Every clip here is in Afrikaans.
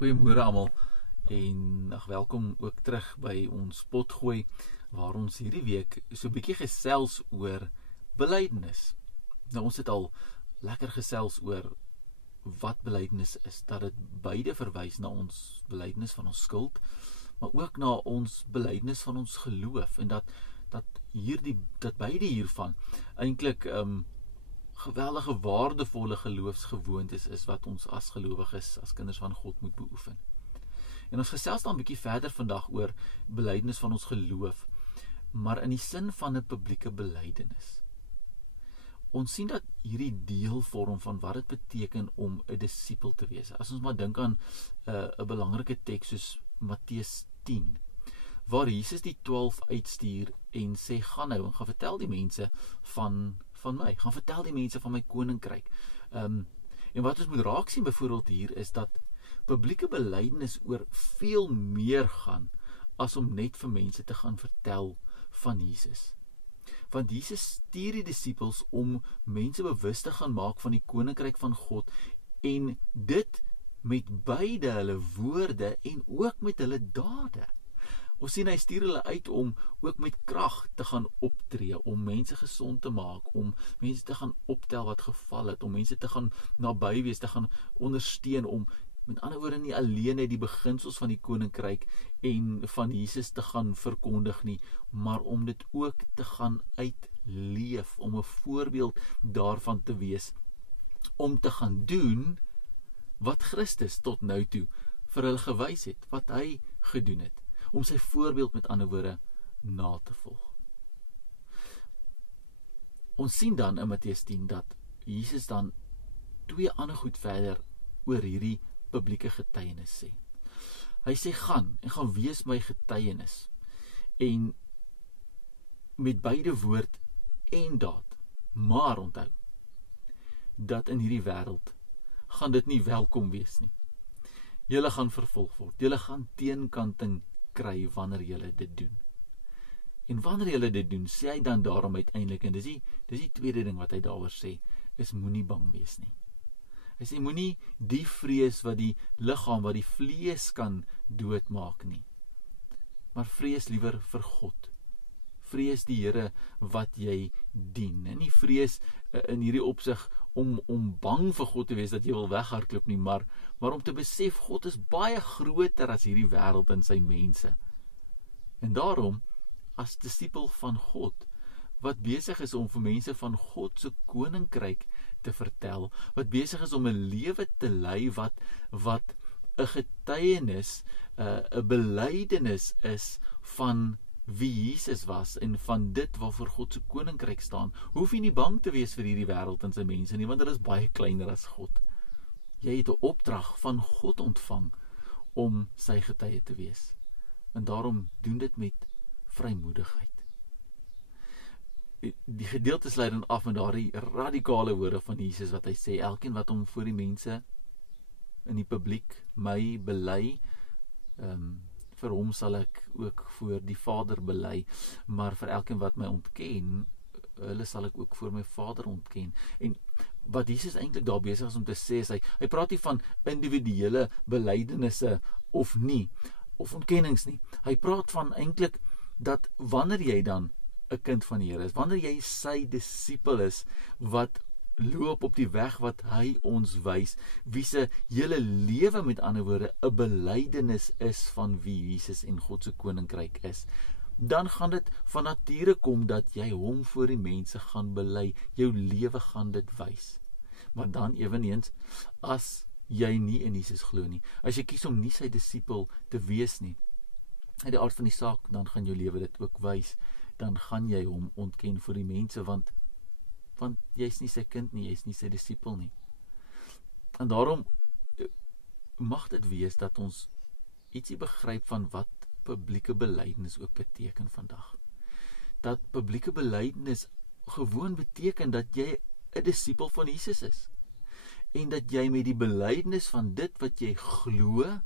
Goeiemôre almal en welkom ook terug by ons potgooi waar ons hierdie week so 'n bietjie gesels oor belydenis. Nou ons het al lekker gesels oor wat belydenis is, dat dit beide verwys na ons belydenis van ons skuld, maar ook na ons belydenis van ons geloof en dat beide hiervan eintlik geweldige waardevolle geloofsgewoontes is wat ons as gelowiges, as kinders van God moet beoefen. En ons gesels dan 'n bietjie verder vandag oor belydenis van ons geloof, maar in die sin van 'n publieke belydenis. Ons sien dat hierdie deel vorm van wat dit beteken om 'n disipel te wees. As ons maar dink aan 'n belangrike teks soos Matteus 10, waar Jesus die 12 uitstuur en sê, gaan nou en gaan vertel die mense van my, gaan vertel die mense van my koninkryk. En wat ons moet raak sien byvoorbeeld hier is dat publieke belydenis oor veel meer gaan as om net vir mense te gaan vertel van Jesus. Want Jesus stuur die disipels om mense bewus te gaan maak van die koninkryk van God en dit met beide hulle woorde en ook met hulle dade. Ons sien hy stuur hulle uit om ook met krag te gaan optree, om mense gesond te maak, om mense te gaan optel wat geval het, om mense te gaan naby wees, te gaan ondersteun, om met ander woorde nie alleen net die beginsels van die koninkryk en van Jesus te gaan verkondig nie, maar om dit ook te gaan uitleef, om 'n voorbeeld daarvan te wees, om te gaan doen wat Christus tot nou toe vir hulle gewys het, wat hy gedoen het, om sy voorbeeld met ander woorde na te volg. Ons sien dan in Matteus 10 dat Jesus dan 2 ander goed verder oor hierdie publieke getuienis sê. Hy sê, gaan wees my getuienis, en met beide woord en daad, maar onthou, dat in hierdie wêreld gaan dit nie welkom wees nie. Julle gaan vervolg word, julle gaan teenkanting kry wanneer julle dit doen. En wanneer julle dit doen, sê hy dan daarom uiteindelik, en dis die tweede ding wat hy daaroor sê, is moenie bang wees nie. Hy sê moenie die vrees wat die liggaam, wat die vlees kan doodmaak nie. Maar vrees liewer vir God. Vrees die Here wat jy dien. En nie vrees in hierdie opsig om bang vir God te wees dat jy wil weghardloop nie, maar om te besef God is baie groter as hierdie wêreld en sy mense. En daarom, as disipel van God, wat besig is om vir mense van God se koninkryk te vertel, wat besig is om 'n lewe te lei wat 'n getuienis, 'n belydenis is van wie Jesus was en van dit waarvoor God se koninkryk staan, hoef jy nie bang te wees vir hierdie wêreld en sy mense nie, want hulle is baie kleiner as God. Jy het 'n opdrag van God ontvang om sy getuie te wees. En daarom doen dit met vrymoedigheid. Die gedeelte sluit dan af met daardie radikale woorde van Jesus wat hy sê, elkeen wat hom voor die mense in die publiek my bely, vir hom sal ek ook voor die Vader bely, maar vir elkeen wat my ontken, hulle sal ek ook voor my Vader ontken. En wat Jesus eintlik daar besig is om te sê, is hy praat nie van individuele belydenisse of nie, of ontkennings nie. Hy praat van eintlik dat wanneer jy dan 'n kind van die Here is, wanneer jy sy disipel is, wat loop op die weg wat hy ons wys, wie se hele lewe met ander woorde 'n belydenis is van wie Jesus en God se koninkryk is, dan gaan dit van nature kom dat jy hom voor die mense gaan bely, jou lewe gaan dit wys. Maar dan eweneens, as jy nie in Jesus glo nie, as jy kies om nie sy disipel te wees nie, uit die aard van die saak, dan gaan jou lewe dit ook wys, dan gaan jy hom ontken voor die mense, want jy's nie sy kind nie, jy's nie sy disipel nie. En daarom mag dit wees dat ons ietsie begryp van wat publieke belydenis ook beteken vandag. Dat publieke belydenis gewoon beteken dat jy 'n disipel van Jesus is. En dat jy met die belydenis van dit wat jy glo,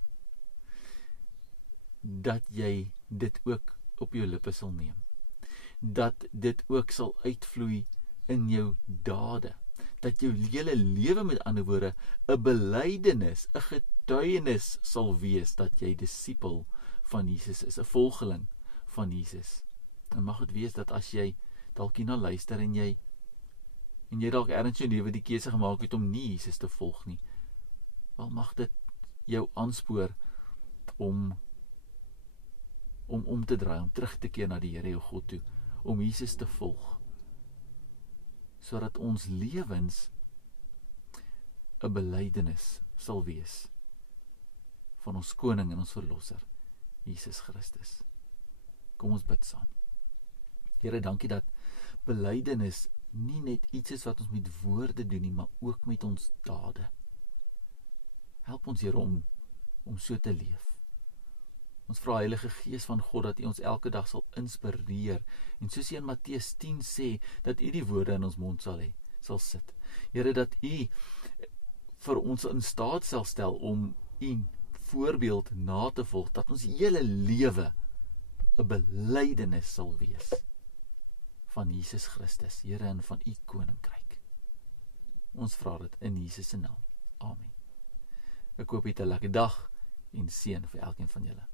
dat jy dit ook op jou lippe sal neem. Dat dit ook sal uitvloei in jou dade. dat jou hele lewe, met ander woorde, 'n belydenis, 'n getuienis sal wees dat jy disipel van Jesus is, 'n volgeling van Jesus. En mag dit wees dat as jy dalk hierna luister en jy dalk ergens in jou lewe die keuse gemaak het om nie Jesus te volg nie, wel mag dit jou aanspoor om te draai, om terug te keer na die Here jou God toe, om Jesus te volg, sodat ons lewens 'n belydenis sal wees van ons koning en ons verlosser, Jesus Christus. Kom ons bid saam. Here, dankie dat belydenis nie net iets is wat ons met woorde doen nie, maar ook met ons dade. Help ons, Here, om so te leef. Ons vra Heilige Gees van God dat U ons elke dag sal inspireer, en soos U in Matteus 10 sê, dat U die woorde in ons mond sal sit. Here, dat U vir ons in staat sal stel om U voorbeeld na te volg, dat ons hele lewe 'n belydenis sal wees van Jesus Christus, Here, en van U koninkryk. Ons vra dit in Jesus se naam. Amen. Ek hoop jy het 'n lekker dag en seën vir elkeen van julle.